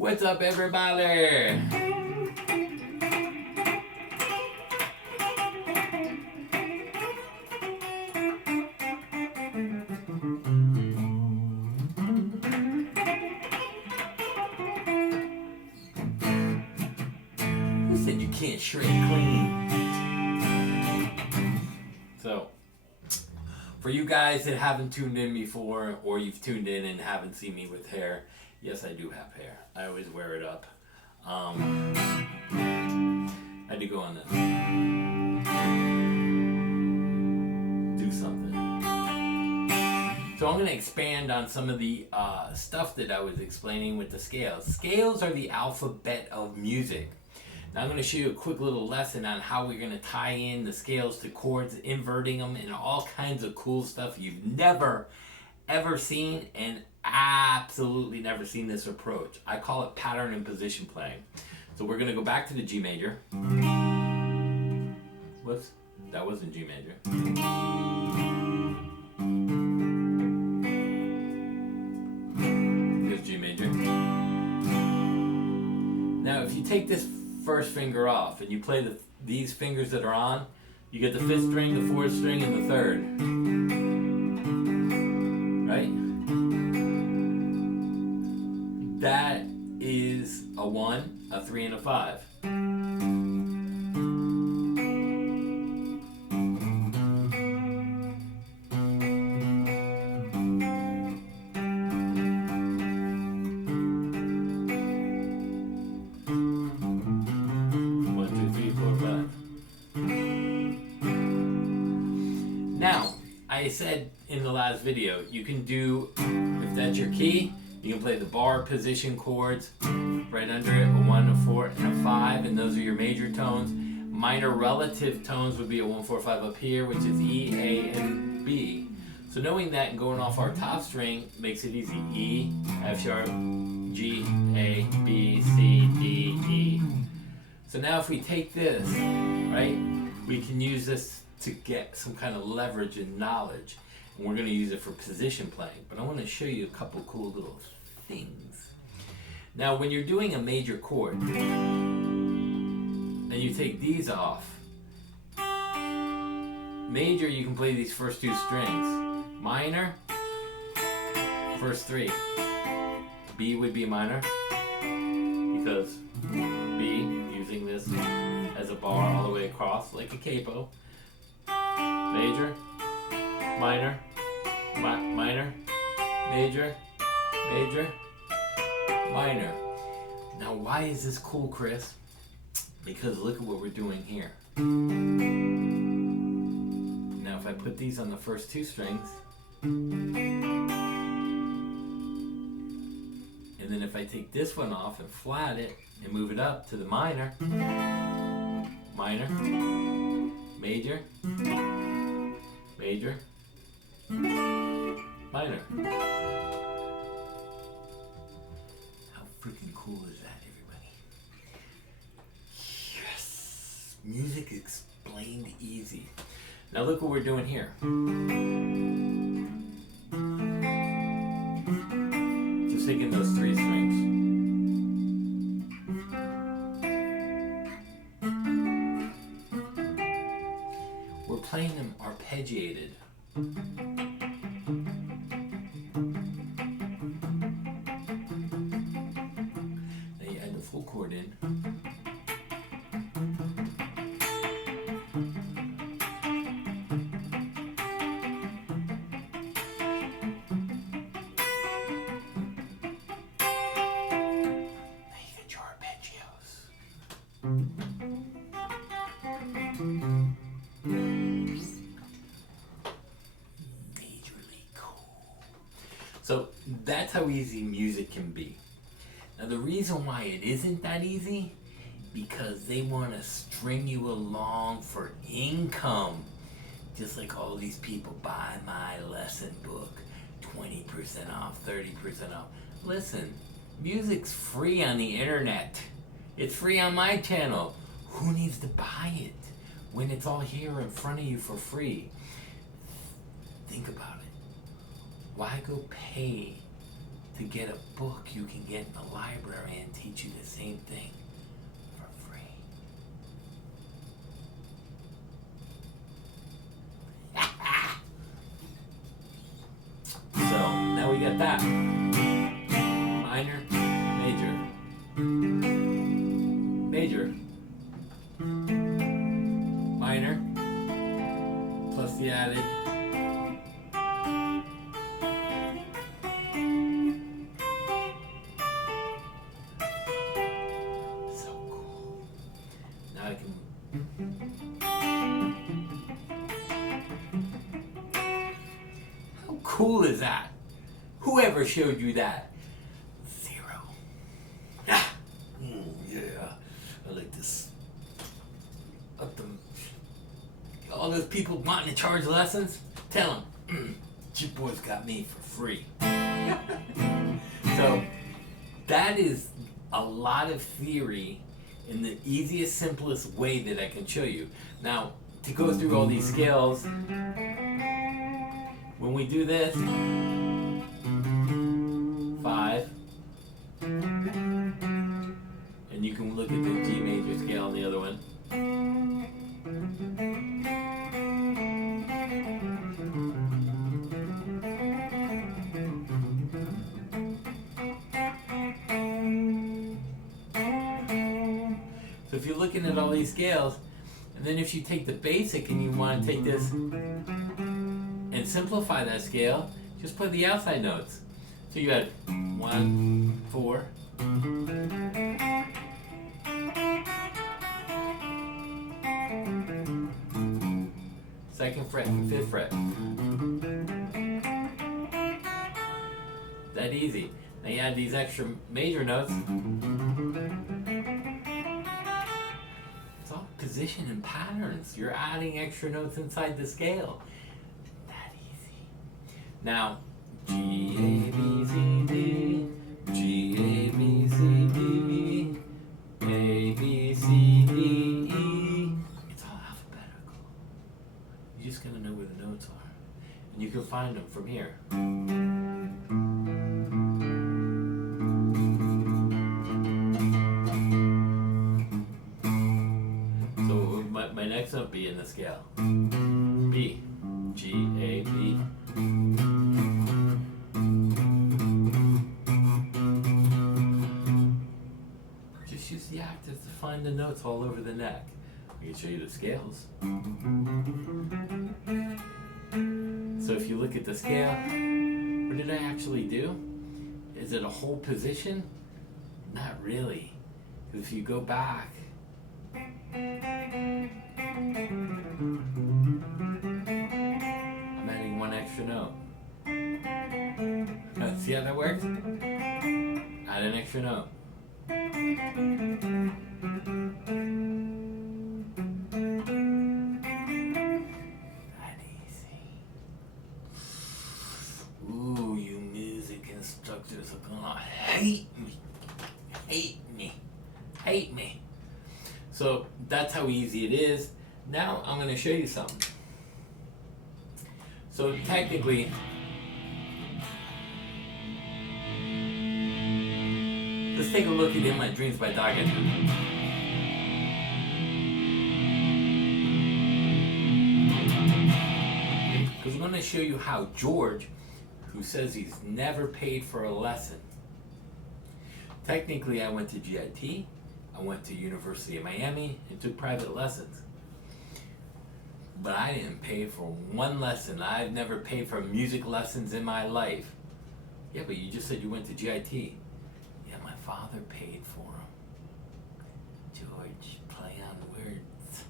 What's up, everybody? Who said you can't shred clean? So, for you guys that haven't tuned in before, or you've tuned in and haven't seen me with hair, yes, I do have hair. I always wear it up. I do go on this. Do something. So I'm going to expand on some of the stuff that I was explaining with the scales. Scales are the alphabet of music. Now I'm going to show you a quick little lesson on how we're going to tie in the scales to chords, inverting them, and all kinds of cool stuff you've never, ever seen, and absolutely never seen this approach. I call it pattern and position playing. So we're going to go back to the G major. Whoops, that wasn't G major. Here's G major. Now if you take this first finger off and you play these fingers that are on, you get the 5th string, the 4th string, and the 3rd. Right? That is a 1, a 3, and a 5. Now, I said in the last video, you can do, if that's your key, you can play the bar position chords right under it, a 1, a 4, and a 5, and those are your major tones. Minor relative tones would be a 1, 4, 5 up here, which is E, A, and B. So knowing that and going off our top string makes it easy. E, F sharp, G, A, B, C, D, E. So now if we take this, right, we can use this to get some kind of leverage and knowledge. And we're going to use it for position playing. But I want to show you a couple cool little things. Now when you're doing a major chord, and you take these off, major, you can play these first 2 strings. Minor, first 3. B would be minor, because B, using this as a bar all the way across, like a capo. Major, minor, minor, major, major, minor. Now why is this cool, Chris? Because look at what we're doing here. Now if I put these on the first 2 strings, and then if I take this one off and flat it and move it up to the minor, minor, major, major, minor. How freaking cool is that, everybody? Yes! Music explained easy. Now look what we're doing here. Just taking those 3 strings. We're playing them arpeggiated. Now you add the full chord in. Now you get your arpeggios. So that's how easy music can be. Now the reason why it isn't that easy, because they want to string you along for income. Just like all these people buy my lesson book, 20% off, 30% off. Listen, music's free on the internet. It's free on my channel. Who needs to buy it when it's all here in front of you for free? Think about it. Why go pay to get a book you can get in the library and teach you the same thing for free. So now we got that. Minor, major, major, minor, plus the added. So cool. Now I can. How cool is that? Whoever showed you that? Zero. Ah. Yeah. I like this. Up them. All those people wanting to charge lessons, tell them, your boys got me for free. So that is a lot of theory in the easiest, simplest way that I can show you. Now, to go through all these scales, when we do this, 5, and you can look at the G major scale on the other one. So if you're looking at all these scales, and then if you take the basic and you want to take this and simplify that scale, just play the outside notes. So you had 1, 4. Second fret and 5th fret. That easy. Now you add these extra major notes. It's all position and patterns. You're adding extra notes inside the scale. That easy. Now, G, A, B, C, D, G, A, B, C, D, A, B, C, D, E. It's all alphabetical. You're just gonna know where the notes are. And you can find them from here. So my next note be in the scale. B, G, A, B. Just use the octaves to find the notes all over the neck. I can show you the scales. So if you look at the scale, what did I actually do? Is it a whole position? Not really. If you go back, I'm adding one extra note. See how that works? Add an extra note. That easy. Ooh, you music instructors are gonna hate me. Hate me. Hate me. So that's how easy it is. Now I'm gonna show you something. So technically, let's take a look at In My Dreams by Dagen. Because I'm going to show you how George, who says he's never paid for a lesson. Technically, I went to GIT, I went to University of Miami, and took private lessons. But I didn't pay for one lesson. I've never paid for music lessons in my life. Yeah, but you just said you went to GIT. Yeah, my father paid for them. George, play on words.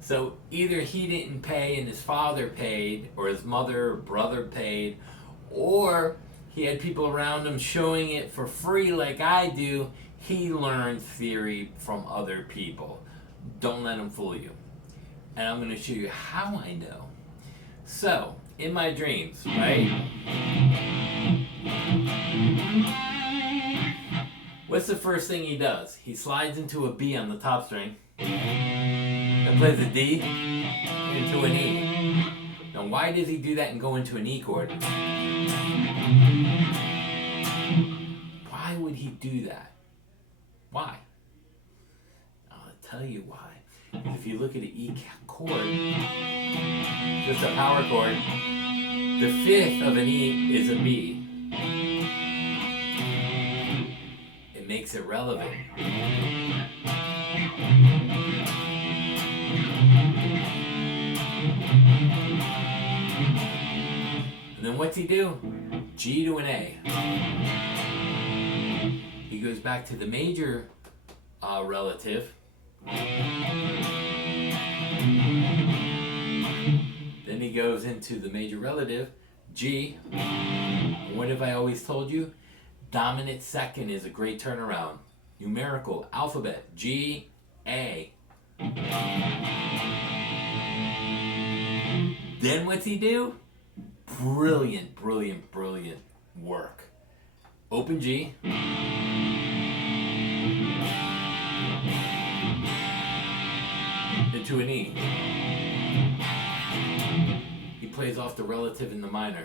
So either he didn't pay and his father paid, or his mother or brother paid, or he had people around him showing it for free like I do. He learned theory from other people. Don't let him fool you. And I'm going to show you how I know. So, In My Dreams, right? What's the first thing he does? He slides into a B on the top string and plays a D into an E. Now why does he do that and go into an E chord? Why would he do that? Why? I'll tell you why. Because if you look at an E chord, just a power chord, the fifth of an E is a B. It makes it relevant. And then what's he do? G to an A. He goes back to the major relative. Then he goes into the major relative, G. And what have I always told you? Dominant second is a great turnaround. Numerical, alphabet, G, A. Then what's he do? Brilliant, brilliant, brilliant work. Open G. Into an E. He plays off the relative in the minor.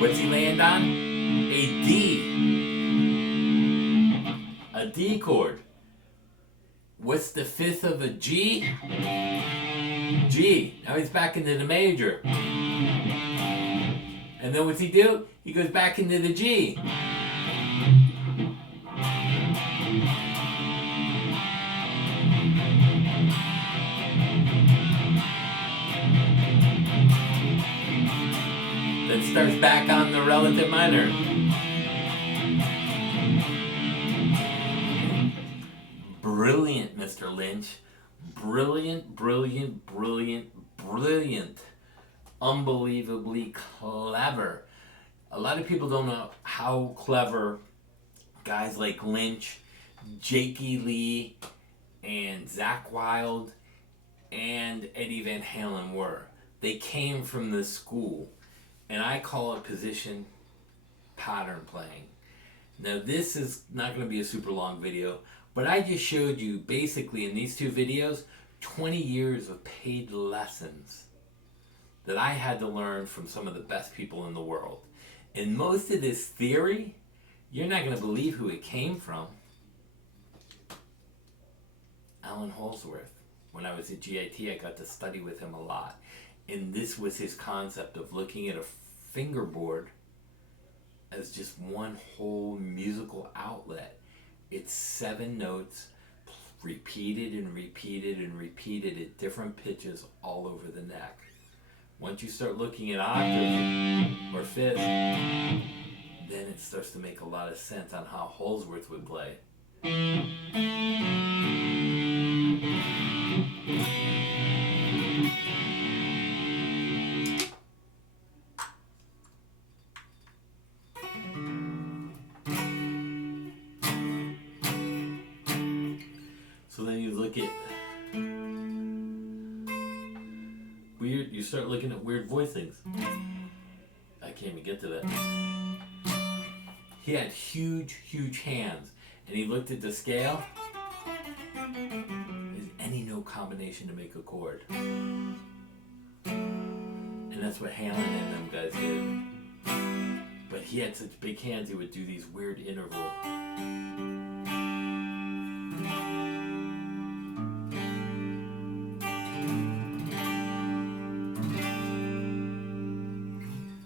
What's he land on? A D. A D chord. What's the fifth of a G? G. Now he's back into the major. And then what's he do? He goes back into the G. Then starts back on the relative minor. Brilliant, Mr. Lynch. Brilliant, brilliant, brilliant, brilliant. Unbelievably clever. A lot of people don't know how clever guys like Lynch, Jakey Lee, and Zakk Wylde, and Eddie Van Halen were. They came from this school, and I call it position pattern playing. Now this is not going to be a super long video, but I just showed you basically in these two videos 20 years of paid lessons that I had to learn from some of the best people in the world. And most of this theory, you're not going to believe who it came from. Alan Holsworth. When I was at GIT, I got to study with him a lot. And this was his concept of looking at a fingerboard as just one whole musical outlet. It's 7 notes repeated and repeated and repeated at different pitches all over the neck. Once you start looking at octaves or fifths, then it starts to make a lot of sense on how Holsworth would play. So then you look at weird, you start looking at weird voicings. I can't even get to that. He had huge, huge hands, and he looked at the scale. There's any note combination to make a chord. And that's what Halen and them guys did. But he had such big hands, he would do these weird intervals.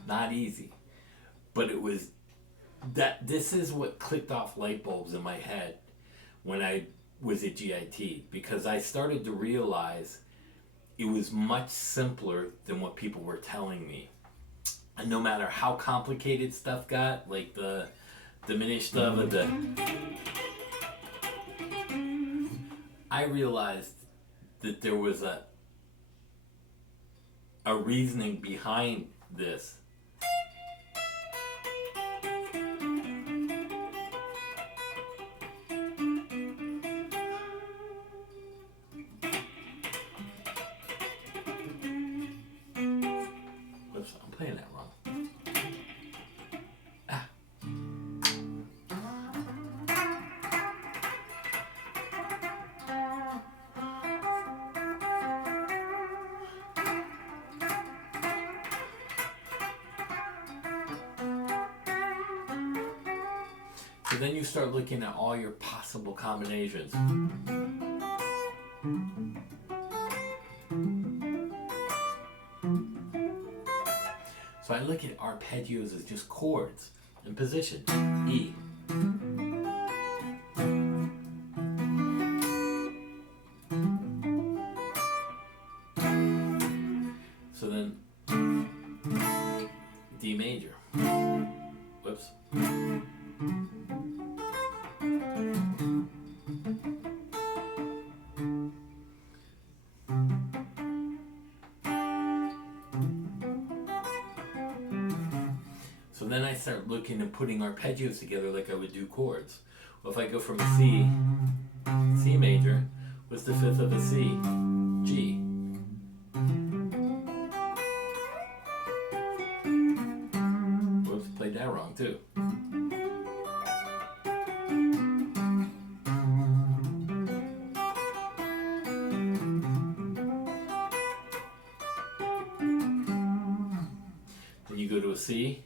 Not easy, but it was that. This is what clicked off light bulbs in my head when I was at GIT, because I started to realize it was much simpler than what people were telling me. And no matter how complicated stuff got, like the diminished stuff of the, I realized that there was a reasoning behind this. I'm playing that wrong. Ah. So then you start looking at all your possible combinations. So I look at arpeggios as just chords in position. E. So then D major. Whoops. So then I start looking and putting arpeggios together like I would do chords. Well, if I go from a C, C major, what's the fifth of a C? G. Whoops, played that wrong too. Then you go to a C,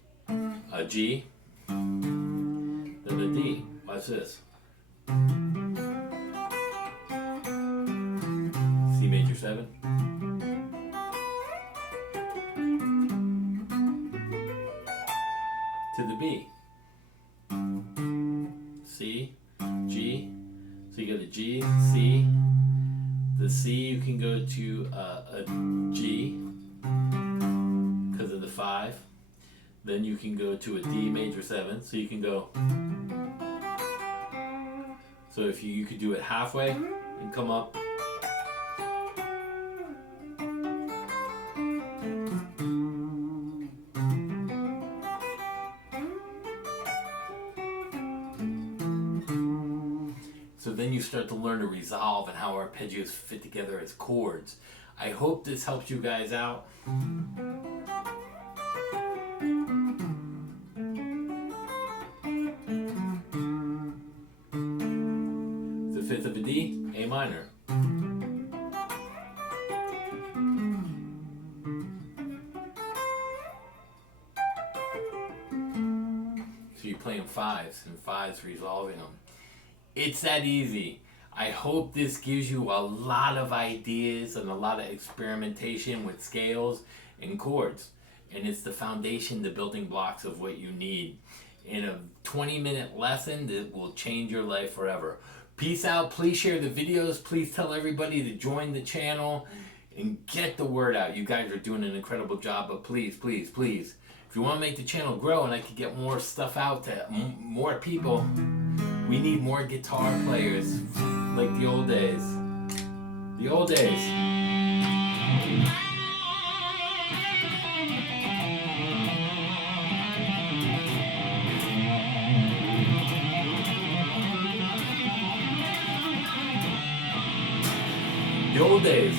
a G, then a D. Watch this. C major 7. To the B. C, G. So you go to G, C. The C you can go to a G because of the 5. Then you can go to a D major 7. So you can go. So if you could do it halfway and come up. So then you start to learn to resolve and how arpeggios fit together as chords. I hope this helps you guys out. The fifth of a D, A minor. So you're playing fives and fives, resolving them. It's that easy. I hope this gives you a lot of ideas and a lot of experimentation with scales and chords. And it's the foundation, the building blocks of what you need in a 20-minute lesson that will change your life forever. Peace out. Please share the videos. Please tell everybody to join the channel and get the word out. You guys are doing an incredible job, but please, please, please, if you want to make the channel grow and I can get more stuff out to more people, we need more guitar players like the old days. The old days. The old days.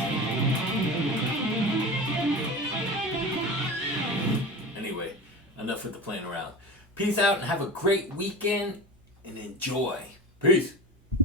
Anyway, enough with the playing around. Peace out and have a great weekend and enjoy. Peace.